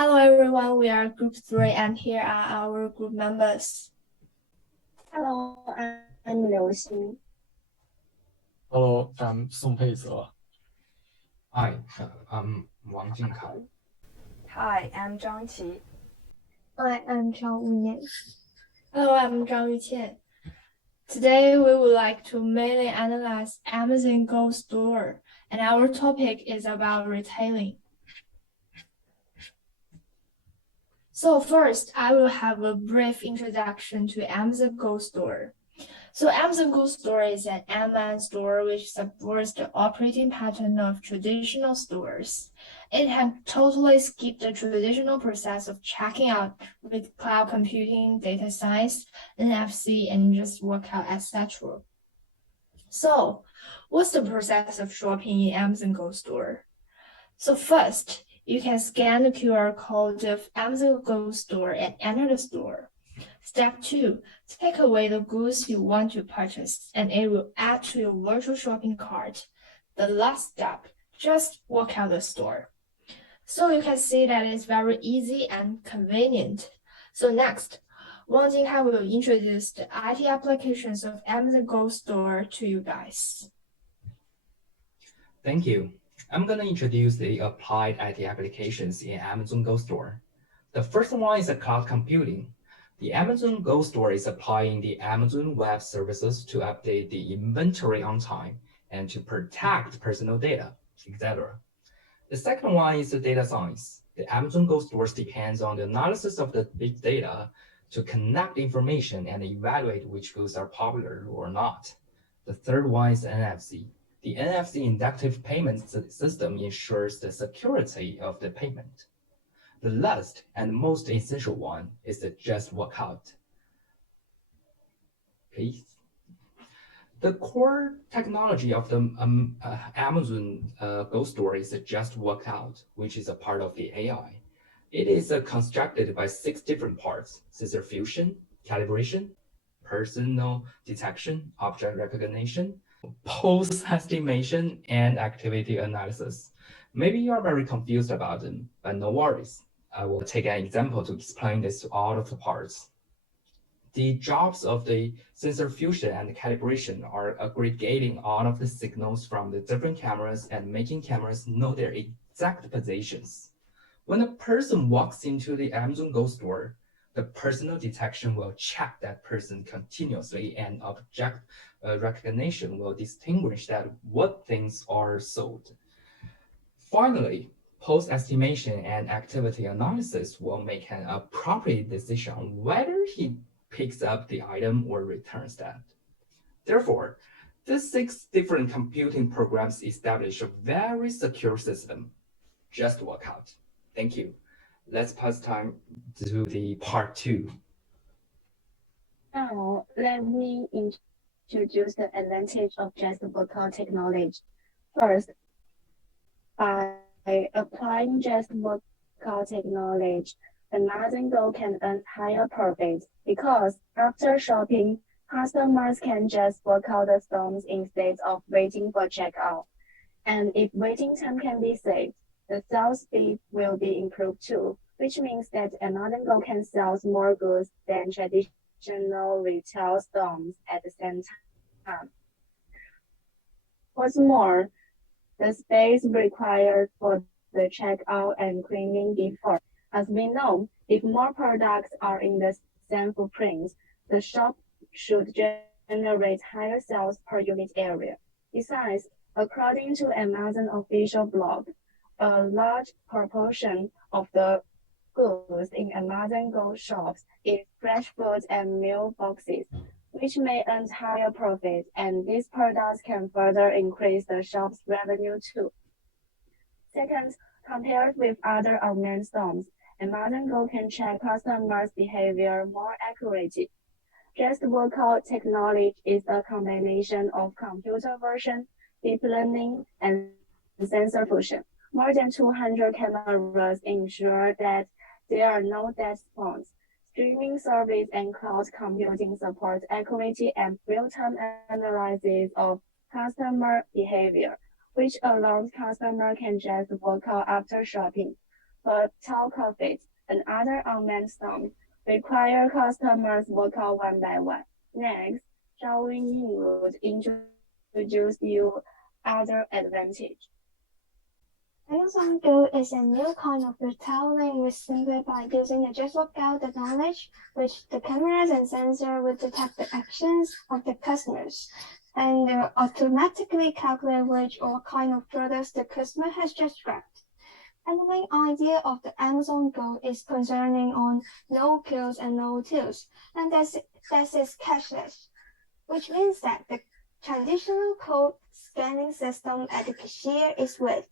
Hello everyone, we are Group 3 and here are our group members. Hello, I'm Liu Xin. Hello, I'm Song Peize. Hi, I'm Wang Jinkai. Hi, I'm Zhang Qi. Hi, I'm Zhao Wuyan. Hello, I'm Zhang Yuqian. Today we would like to mainly analyze Amazon Go store and our topic is about retailing. So first, I will have a brief introduction to Amazon Go store. So Amazon Go store is an online store which supports the operating pattern of traditional stores. It has totally skipped the traditional process of checking out with cloud computing, data science, NFC, and just workout, etc. So what's the process of shopping in Amazon Go store? So first, you can scan the QR code of Amazon Go store and enter the store. Step 2, take away the goods you want to purchase and it will add to your virtual shopping cart. The last step, just walk out the store. So you can see that it's very easy and convenient. So next, Wang Jinkai will introduce the IT applications of Amazon Go store to you guys. Thank you. I'm going to introduce the applied IT applications in Amazon Go Store. The first one is cloud computing. The Amazon Go Store is applying the Amazon Web Services to update the inventory on time and to protect personal data, etc. The second one is the data science. The Amazon Go Store depends on the analysis of the big data to connect information and evaluate which goods are popular or not. The third one is NFC. The NFC inductive payment system ensures the security of the payment. The last and most essential one is the just walk out. Please. The core technology of the Amazon Go Store is the just walk out, which is a part of the AI. It is constructed by 6 different parts: sensor fusion, calibration, personal detection, object recognition, pose estimation, and activity analysis. Maybe you are very confused about them, but no worries. I will take an example to explain this to all of the parts. The jobs of the sensor fusion and calibration are aggregating all of the signals from the different cameras and making cameras know their exact positions. When a person walks into the Amazon Go store, the personal detection will check that person continuously and object recognition will distinguish that what things are sold. Finally, post estimation and activity analysis will make an appropriate decision on whether he picks up the item or returns that. Therefore, these 6 different computing programs establish a very secure system. Just walk out. Thank you. Let's pass time to the part 2. Now, let me introduce the advantage of just workout technology. First, by applying just workout technology, Amazon Go can earn higher profits because after shopping, customers can just work out the stores instead of waiting for checkout. And if waiting time can be saved, the sales speed will be improved too, which means that Amazon Go can sell more goods than traditional retail stores at the same time. What's more, the space required for the checkout and cleaning differs. As we know, if more products are in the same footprint, the shop should generate higher sales per unit area. Besides, according to Amazon official blog, a large proportion of the goods in Amazon Go shops is fresh foods and meal boxes, which may earn higher profit, and these products can further increase the shop's revenue too. Second, compared with other online stores, Amazon Go can check customers' behavior more accurately. Just workout technology is a combination of computer vision, deep learning, and sensor fusion. More than 200 cameras ensure that there are no dead spots. Streaming service and cloud computing support accuracy and real-time analysis of customer behavior, which allows customers can just work out after shopping. but top profits and other unmet sums require customers work out one by one. Next, Zhao Ying would introduce you other advantage. Amazon Go is a new kind of retailing which simplifies using the just workout technology, which the cameras and sensor will detect the actions of the customers and will automatically calculate which or what kind of products the customer has just grabbed. And the main idea of the Amazon Go is concerning on no queues and no tills, and that is cashless, which means that the traditional code scanning system at the cashier is waived.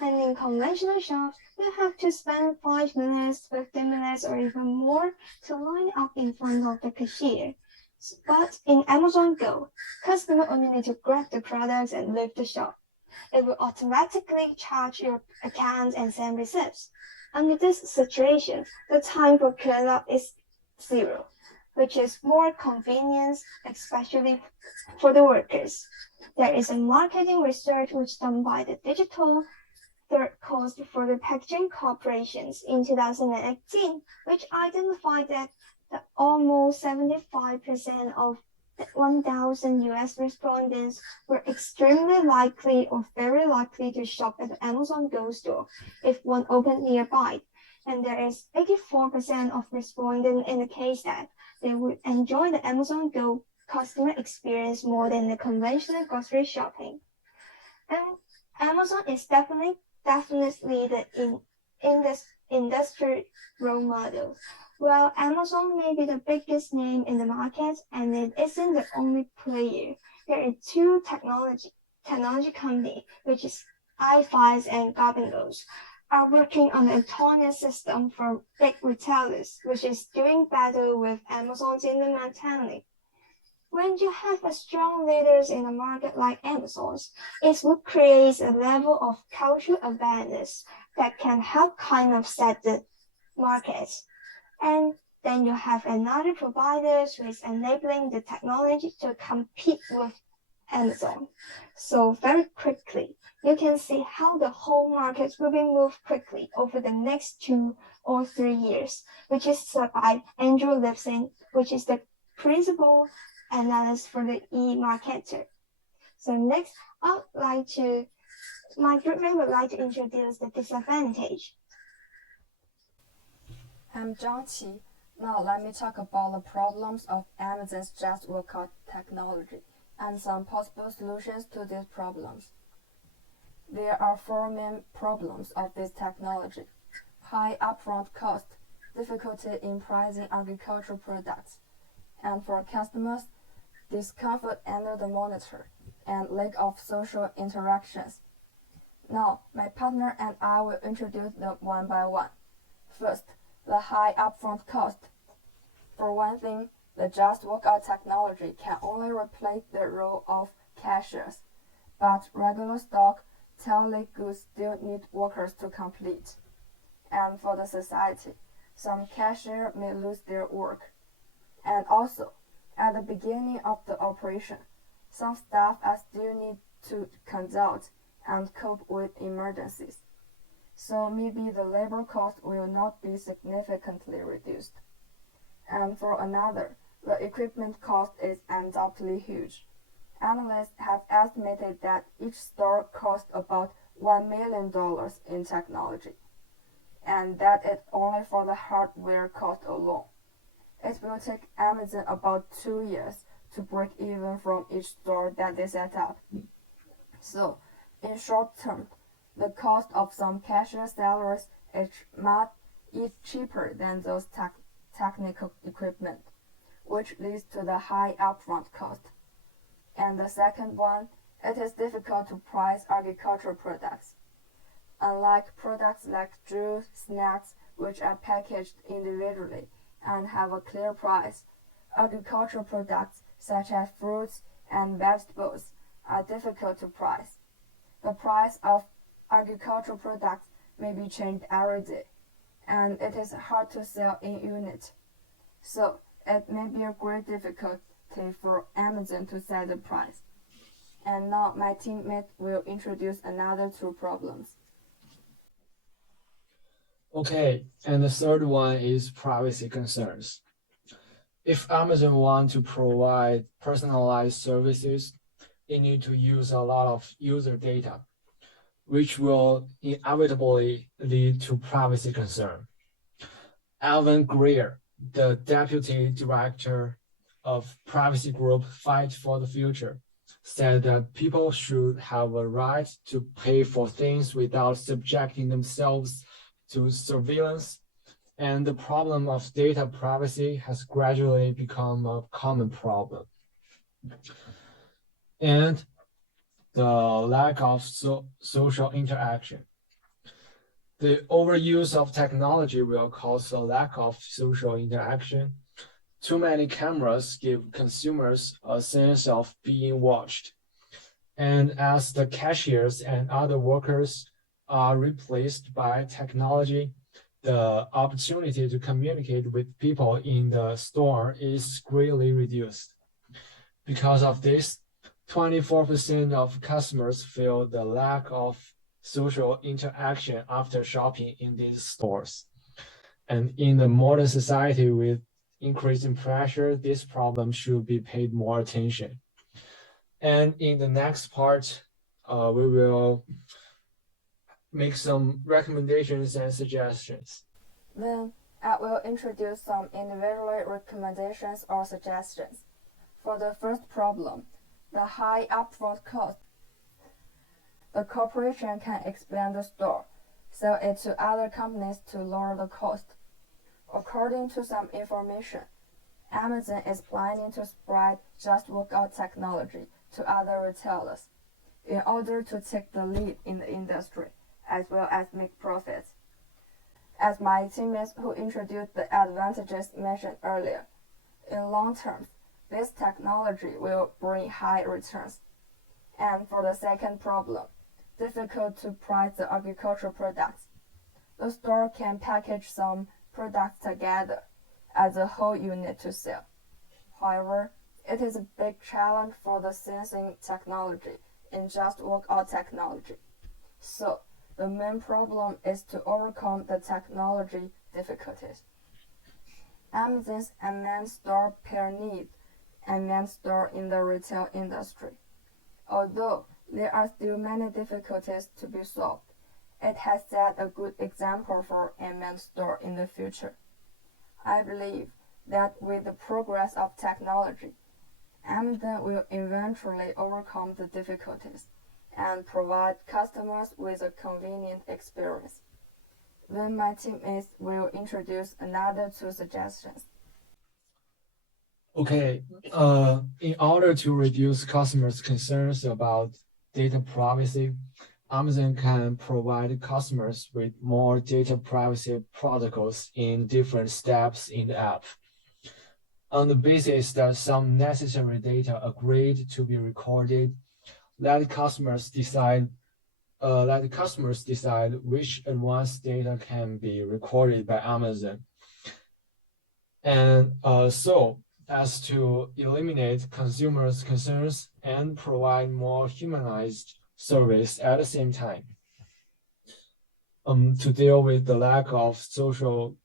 And in conventional shops, you have to spend 5 minutes, 15 minutes, or even more to line up in front of the cashier. But in Amazon Go, customers only need to grab the products and leave the shop. It will automatically charge your account and send receipts. Under this situation, the time for cleanup is 0, which is more convenient, especially for the workers. There is a marketing research which done by the Digital Third Cost for the Packaging Corporations in 2018, which identified that almost 75% of 1,000 US respondents were extremely likely or very likely to shop at the Amazon Go store if one opened nearby. And there is 84% of respondents indicate that they would enjoy the Amazon Go customer experience more than the conventional grocery shopping. And Amazon is definitely the industry role model. While Amazon may be the biggest name in the market and it isn't the only player, there are two technology companies, which is iFiles and Gobingos, are working on an autonomous system for big retailers, which is doing better with Amazon's independently. When you have a strong leaders in a market like Amazon's, it will create a level of cultural awareness that can help kind of set the market. And then you have another providers who is enabling the technology to compete with Amazon. So very quickly, you can see how the whole market will be moved quickly over the next 2 or 3 years, which is said by Andrew Lipson, which is the principal analyst for the e-marketer. So next, my group member would like to introduce the disadvantage. I'm Zhang Qi. Now let me talk about the problems of Amazon's just workout technology and some possible solutions to these problems. There are 4 main problems of this technology: high upfront cost, difficulty in pricing agricultural products, and for customers, discomfort under the monitor, and lack of social interactions. Now, my partner and I will introduce them one by one. First, the high upfront cost. For one thing, the just workout technology can only replace the role of cashiers, but regular stock tele goods still need workers to complete. And for the society, some cashiers may lose their work. And also, at the beginning of the operation, some staff are still need to consult and cope with emergencies. So maybe the labor cost will not be significantly reduced. And for another, the equipment cost is undoubtedly huge. Analysts have estimated that each store costs about $1 million in technology, and that is only for the hardware cost alone. It will take Amazon about 2 years to break even from each store that they set up. So, in short term, the cost of some cashier salaries is cheaper than those technical equipment, which leads to the high upfront cost. And the second one, it is difficult to price agricultural products. Unlike products like juice, snacks, which are packaged individually and have a clear price, agricultural products such as fruits and vegetables are difficult to price. The price of agricultural products may be changed every day, and it is hard to sell in units. So it may be a great difficulty for Amazon to set the price. And now my teammate will introduce another 2 problems. Okay, and the third one is privacy concerns. If Amazon want to provide personalized services, it need to use a lot of user data, which will inevitably lead to privacy concern. Alvin Greer, the deputy director of privacy group Fight for the Future, said that people should have a right to pay for things without subjecting themselves to surveillance, and the problem of data privacy has gradually become a common problem. And the lack of social interaction. The overuse of technology will cause a lack of social interaction. Too many cameras give consumers a sense of being watched. And as the cashiers and other workers are replaced by technology, the opportunity to communicate with people in the store is greatly reduced. Because of this, 24% of customers feel the lack of social interaction after shopping in these stores. And in the modern society with increasing pressure, this problem should be paid more attention. And in the next part, we will make some recommendations and suggestions. Then I will introduce some individual recommendations or suggestions. For the first problem, the high upfront cost. The corporation can expand the store, sell it to other companies to lower the cost. According to some information, Amazon is planning to spread Just Walk Out technology to other retailers in order to take the lead in the industry, as well as make profits. As my teammates who introduced the advantages mentioned earlier, in long term, this technology will bring high returns. And for the second problem, difficult to price the agricultural products. The store can package some products together as a whole unit to sell. However, it is a big challenge for the sensing technology in Just Walk Out technology. So, the main problem is to overcome the technology difficulties. Amazon's unmanned store pair needs unmanned store in the retail industry. Although there are still many difficulties to be solved, it has set a good example for unmanned store in the future. I believe that with the progress of technology, Amazon will eventually overcome the difficulties and provide customers with a convenient experience. Then my teammates will introduce another two suggestions. Okay, in order to reduce customers' concerns about data privacy, Amazon can provide customers with more data privacy protocols in different steps in the app. On the basis that some necessary data agreed to be recorded, let customers decide which advanced data can be recorded by Amazon. And so as to eliminate consumers' concerns and provide more humanized service at the same time. To deal with the lack of social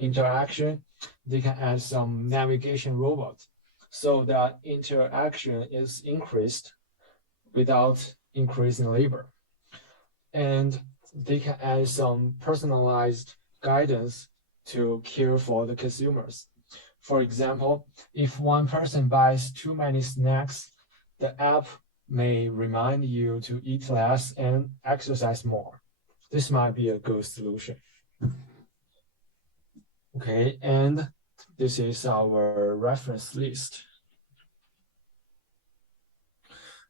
interaction, they can add some navigation robots so that interaction is increased without increasing labor. And they can add some personalized guidance to care for the consumers. For example, if one person buys too many snacks, the app may remind you to eat less and exercise more. This might be a good solution. Okay, and this is our reference list.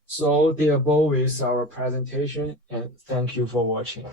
So the above is our presentation, and thank you for watching.